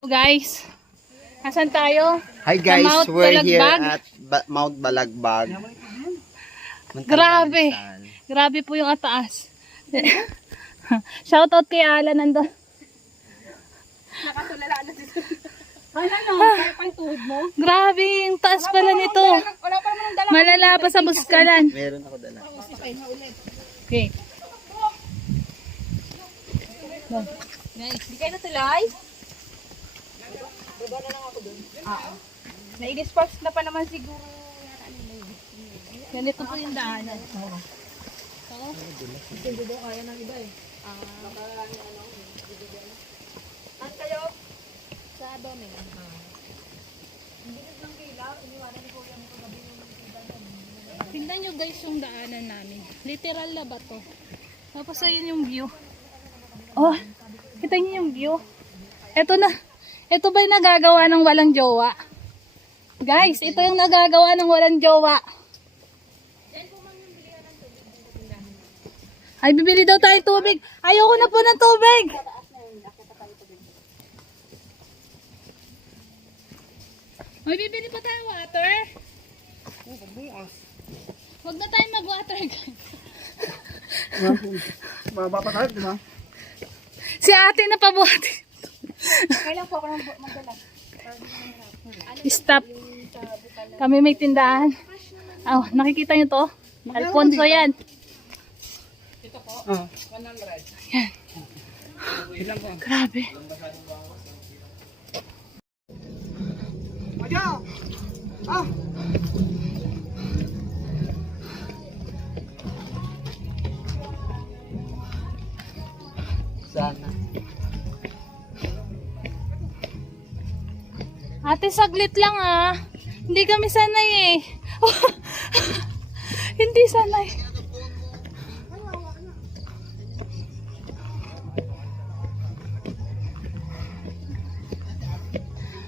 Guys, asan tayo? Hi guys, Mount we're here Balagbag. at Mount Balagbag. Grabe. Grabe po yung ataas. Shoutout kay Alan nandun. Nakatulala na dito. Ano, kaya pang tuhod mo? Grabe, yung taas pala nito. Wala pa naman ang dala. Malala pa sa buskalan. Meron ako dala. Okay. Nice. Hindi kayo natulay? Baba na lang ako dun. Nai-disperse na pa naman siguro. Ganito po yung daanan. Hindi daw kaya ng iba eh. Saan kayo? Sa Doming. Tingnan nyo guys yung daanan namin. Literal na ba to? Tapos ayun yung view. Oh, kita nyo yung view. Ito na. Ito ba yung nagagawa ng walang jowa? Guys, ito yung nagagawa ng walang jowa. Ay, bibili daw tayo tubig. Ayoko na po ng tubig. Ay, bibili pa tayo water. Huwag na tayo mag-water, guys. Mababa pa tayo, di ba? Si ate na pabuhati. Kailan po ako nang magdala? Stop. Kami may tindahan. Oh, nakikita nyo to? Alfonso yan. Ito po? 100. Yan. Grabe. Sana. Ate, saglit lang ah. Hindi kami sanay eh. Hindi sanay.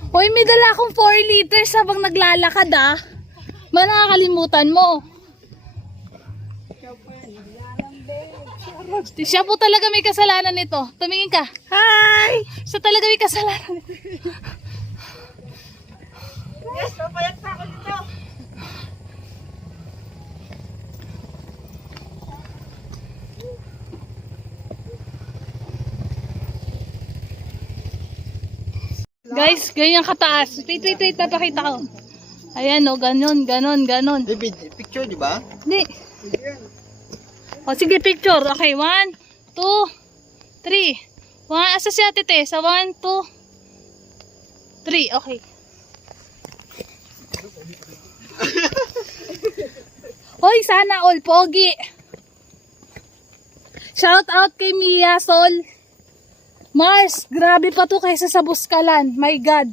Hoy, may dala akong 4 liters habang naglalakad ah. Ba nakakalimutan mo? Siya po talaga may kasalanan nito. Tumingin ka. Hi! Siya talaga may kasalanan nito. Yes, papayat pa ako dito. Guys, ganyan kataas. Wait, papakita ko. Ayan o, ganon. Picture, di ba? Hindi. O, sige, picture. Okay, 1, 2, 3. Asa si ate te? Sa 1, 2, 3. Okay. Hoy, sana all pogi. Shout out kay Mia Sol. Mars, grabe pa to kaysa sa Buskalan. My God.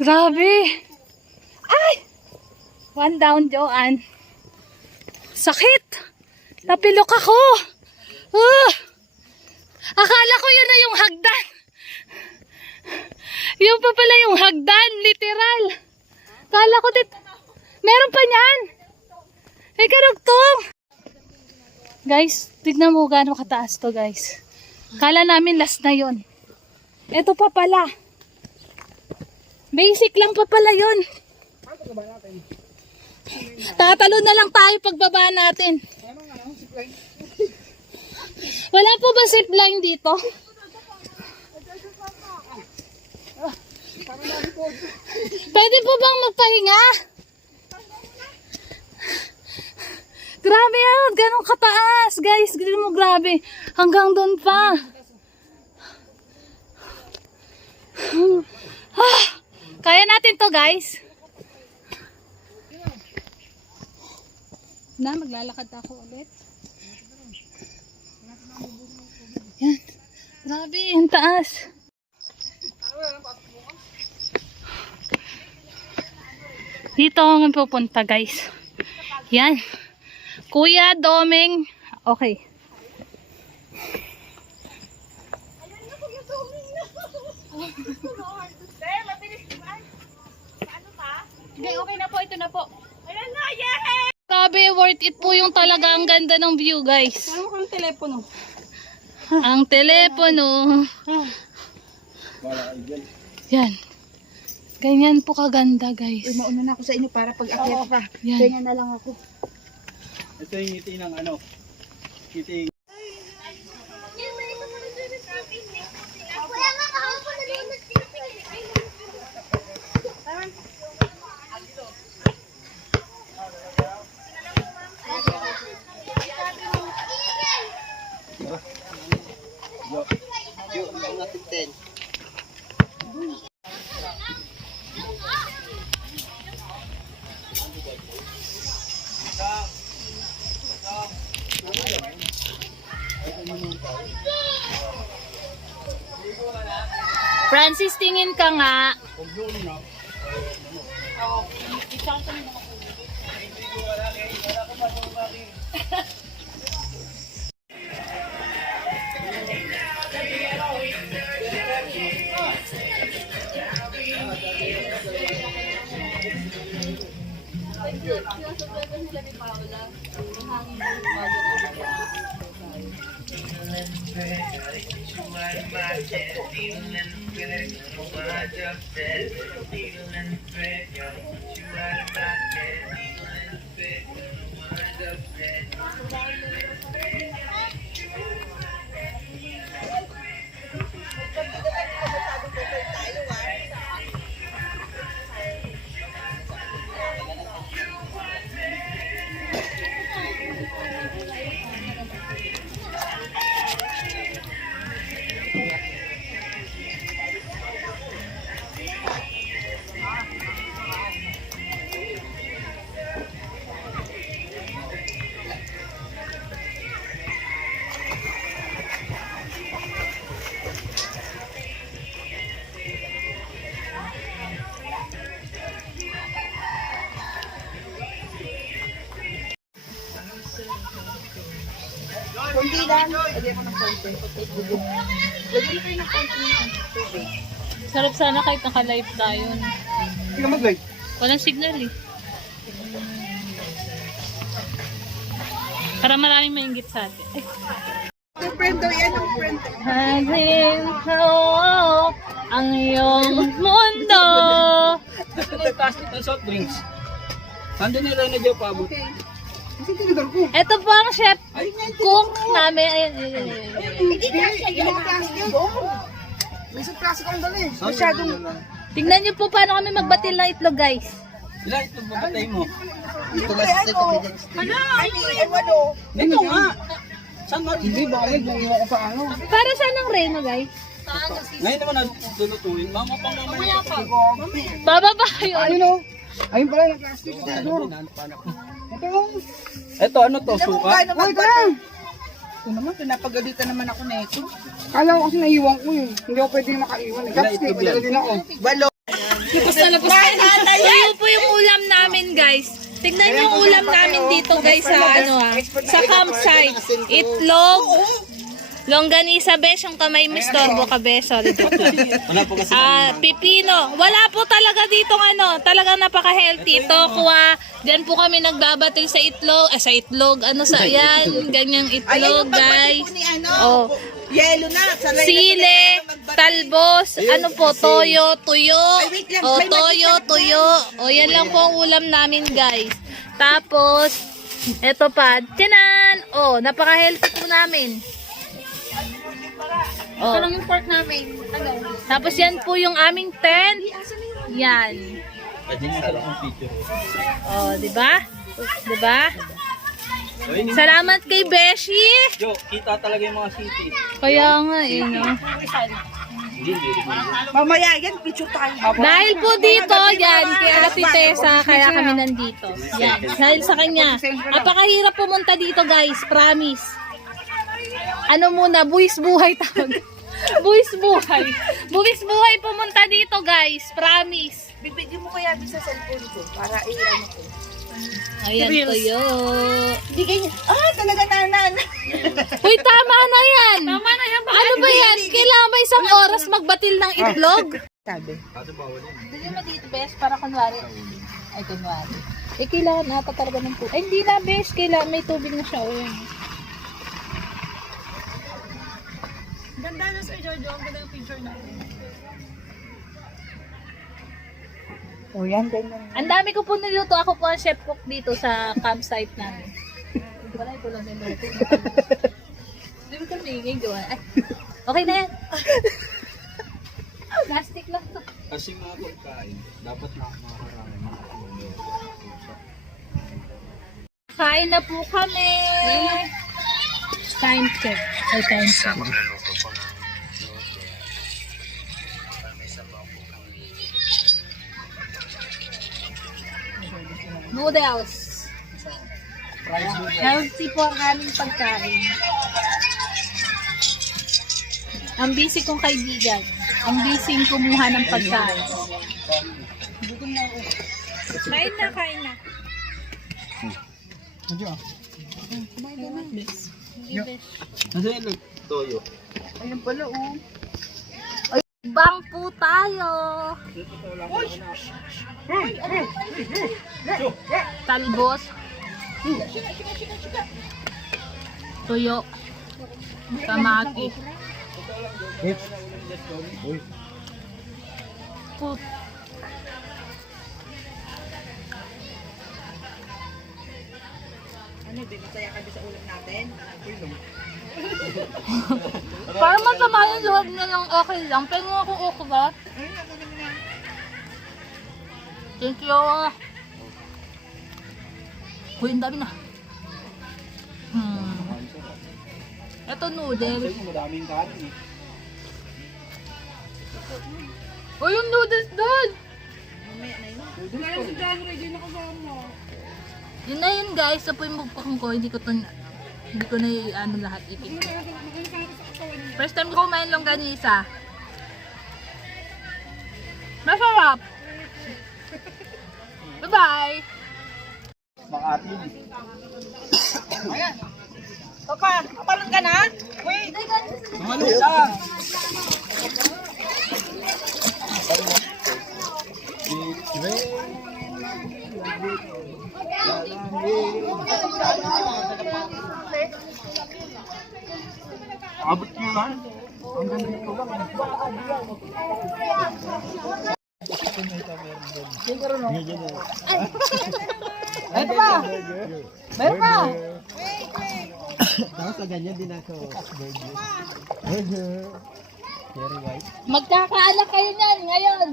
Grabe. Ay! One down, Joanne. Sakit. Napilok ako. Akala ko yun na yung hagdan. Yun pa pala yung hagdan, literal. Akala ko meron pa niyan. Ay, karugtong. Guys, tignan mo gaano kataas to, guys. Akala namin last na yun. Ito pa pala. Basic lang pa pala yun. Tatalo na lang tayo pagbaba natin. Wala po ba zipline dito? Pwede po bang magpahinga? Grabe yan, ganun kataas. Guys, ganun mo grabe. Hanggang doon pa. Kaya natin to, guys. Na, maglalakad ako ulit. Yan. Grabe, ang taas. Dito ako pupunta, guys. Yan. Kuya Doming. Okay. Ayan na, pag yung Hindi, okay na po. Ito na po. Ayan na, yeah! Grabe, worth it po yung talaga. Ang ganda ng view, guys. Ano kang telepono? Ang telepono. Yan. Ganyan po kaganda, guys. Mauna na ako sa inyo para pag akyat pa. Yan. Ganyan na lang ako. Ito yung ngiti ng ano. Ngiti. Yo, mga 10. Francis, tingin ka nga. Kunti lang. Lagyan ko ng konti. Lagyan ko ng konti ng tubig. Sarap sana kahit naka-live tayo. Hindi ka mag-live. Walang signal eh. Para maraming maingit sa atin. Ang friend daw yan, ang friend. Hangin ko ang iyong mundo. Plastic ng soft drinks. Saan nila na dyan paabot? Kasi tinidor ko. Ito po ang chef cook namin. Ayun, Hindi kasi yung plastic. May sa plastic ang dali. Masyadong. Tingnan niyo po paano kami magbatil ng itlog, guys. Ilan ito babatay mo? Ito plastic. Ano? Ay, walo. Ito nga. Saan ba? Hindi ba? Iwan ko sa ano. Para saan ang reno, guys? Ngayon naman nalulutuin. Mama pa mamaya pa. Bababa kayo. Ayun o. Ayun pala yung plastic. Ito ano to? Suka? Uy, ka lang. Ito naman, pinapagalitan naman ako na ito. Kala ko kasi naiwan ko eh. Hindi ako pwede makaiwan. Chopstick, madala din ako. Balo. Ito po yung ulam namin, guys. Tignan niyo yung ulam namin dito, guys, sa sa campsite. Itlog, longganisa, besh, yung kamay mo, storbo ka, besh. Sorry, joke lang. Wala po kasi. Pipino. Wala po talaga dito talagang napaka-healthy. Tokwa. Diyan po kami nagbabatil sa itlog. Yan, ganyang itlog, guys. Oh. Yelo na. Sile, talbos, toyo, tuyo. Toyo. Yan lang po ang ulam namin, guys. Tapos, eto pa. Tinan! Napaka-healthy po namin. Ito lang yung pork namin. Tapos yan po yung aming tent. Yan. Pwede nyo sa lakong picture. Diba? Salamat kay Beshi. Yo, kita talaga yung mga city. Kaya nga no. Mamaya yan, picture tayo. Dahil po dito, yan, kay Ate Tessa, kaya kami nandito. Yan, dahil sa kanya. Napakahirap pumunta dito, guys, promise. Buwis buhay tawag. Buwis buhay pumunta dito, guys, promise. Bibigyan mo kaya din sa cellphone ko para i-ano ko. Ayan, tuyo. Hindi ganyan. Talaga nanan. Uy, tama na yan. Tama na yan. Ano ba yan? Kailangan ba isang oras magbatil ng itlog? Sabi. Hindi mo dito, bes, para kunwari. Ay, kunwari. Eh, kailangan nata talaga ng tubig. Ay, hindi na, bes. Kailangan may tubig na siya. Uy. Ganda na Sir Jojo. Ang ganda yung picture natin. O yan, ganyan. Ang dami ko po niluto. Ako po ang chef cook dito sa campsite namin. Wala, ito lang niluto. Hindi mo ka maingay, gawa. Ay, okay na yan. Plastic lang to. Kasi mga pagkain, dapat makakarami mga Kain na po kami. Time check. Ay, time check. Noodles. Healthy po ang aming pagkain. Ang busy kong kaibigan. Ang busy kumuha ng pagkain. Kain na, kain na. Kumain ka na. Sige, bes. Nasaan yung toyo? Ayun pala, Bang po tayo. Talbos. Tuyo. Tamaki. Put. Ano, masaya ka sa ulam natin? Parang masama yung loob niya lang okay lang. Pero ako okay ba? Thank you. Uy, ang dami na. Ito noodles. Madaming kanin eh. Uy, yung noodles doon. Yun na yun guys. Sa po yung mukbang ko. Hindi ko na ano lahat ipin. First time ko kumain longganisa. Masarap. Bye-bye. Makati. Papa, kapalan ka na? Wait. Mga luta. Abot mo lang. Ang ganda nito lang. Ito pa. Meron pa. Tapos sa ganyan din ako. Burger. Burger. Very white. Magkakaalak kayo niyan ngayon.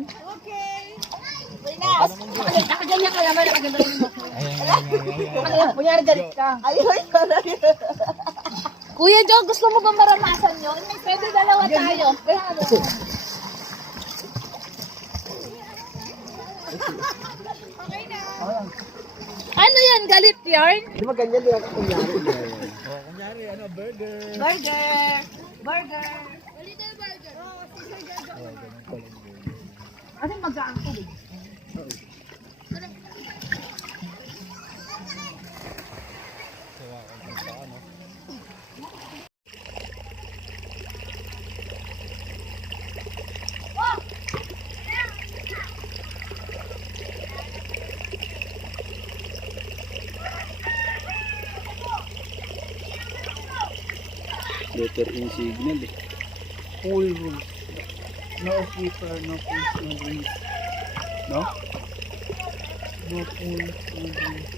Nakaganyan ka naman. Nakaganda rin mo. Ayan. Kunyari galit ka. Ayun. Kuya Joe, gusto mo ba maranasan yun? Pwede dalawa tayo. Kaya ano? Ano yan? Galit yarn? Di ba ganyan din ako kunyari? Kunyari, ano, burger. Burger. Burger. Kasi mag-aangko eh. Letter in signal eh. All rules. No keeper, no fish, no drinks. No? No pool, no drinks.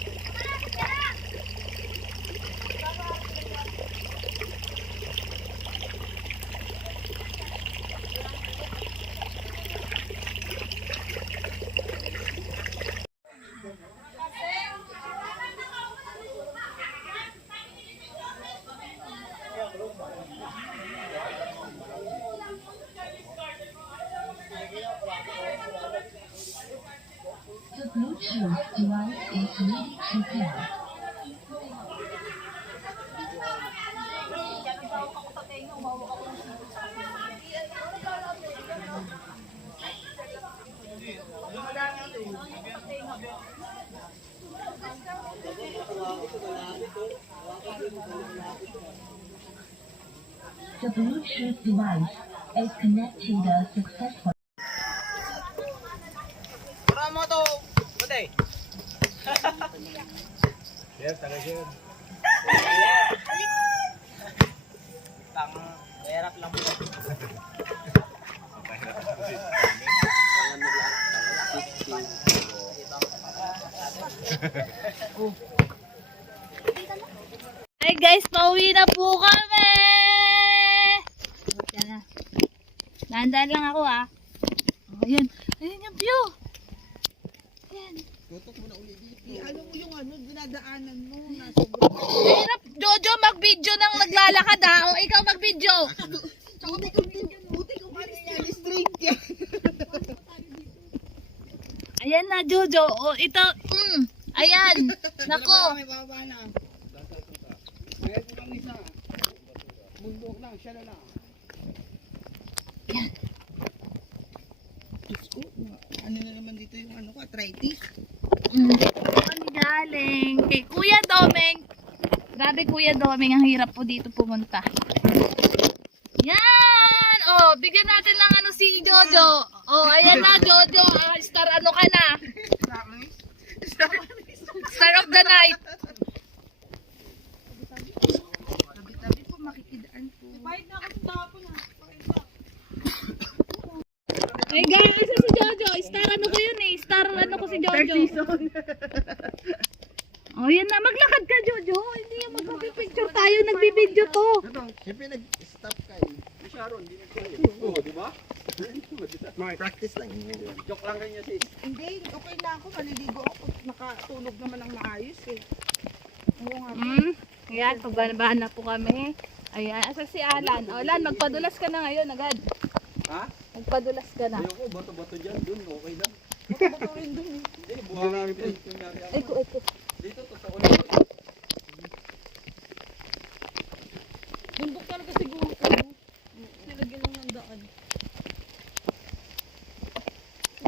The Bluetooth device is connected successfully. Para mo to. Bate. Sir, taga sir. Tang, hirap lang po. Ay guys, pauwi na po kami! Yan na. Dahan-dahan lang ako ah. Oh, ayan. Ayan yung view. Ayan. Ano mo yung ano, dinadaanan mo na sobrang... Hirap, Jojo, mag-video nang naglalakad ha. O ikaw mag-video. Buti ko pa rin yan, straight yan. Ayan na, Jojo. O ito, ayan. Nako. May baba na. Kaya ko lang isa. Bundok lang, siya na lang. Diyos ko, ano na naman dito yung ano ko, arthritis. Dito po kami galing. Kay Kuya Domeng. Grabe Kuya Domeng, ang hirap po dito pumunta. Yan! Oh, bigyan natin lang ano si Jojo. Oh, ayan na Jojo. Star ano ka na? Star of the night. Tabi-tabi po, makikidaan po. Ay guys, isa si Jojo. Star ano ko yun eh. Star ano ko si Jojo. Oh, yan na. Maglakad ka Jojo. Hindi yan magpapipicture tayo. Nagbibideo to. Siyempre nag-stop kayo. Sharon, di nagsayo. Oo, di ba? Practice lang. Joke lang kayo sis. Hindi, okay na ako. Maliligo ako. Nakatulog naman ng maayos eh. Oo nga. Ayan, pagbabahan na po kami. Ayan, asa si Alan. O, Alan, magpadulas ka na ngayon agad. Ha? Magpadulas ka na. Ayoko, bato-bato dyan. Dun, okay lang. Bato rin dun eh. Hindi, buhangin po. Eko. Dito, totoo lang. Bundok talaga siguro ko. Nilagyan lang ng daan.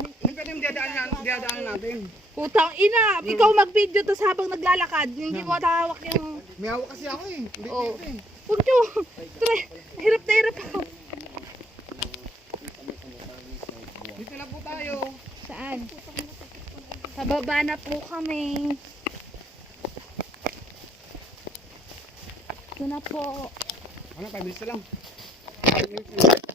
Yung pwede yung diadaan natin. Putang ina, ikaw mag-video tapos habang naglalakad, hindi mo tawak yung... May hawak kasi ako eh. Hindi Oh. dito eh. Huwag nyo, hirap na hirap ako. Dito na po tayo. Saan? Sa baba na po kami. Ito na po. Ano, 5 minutes na lang. 5 minutes na.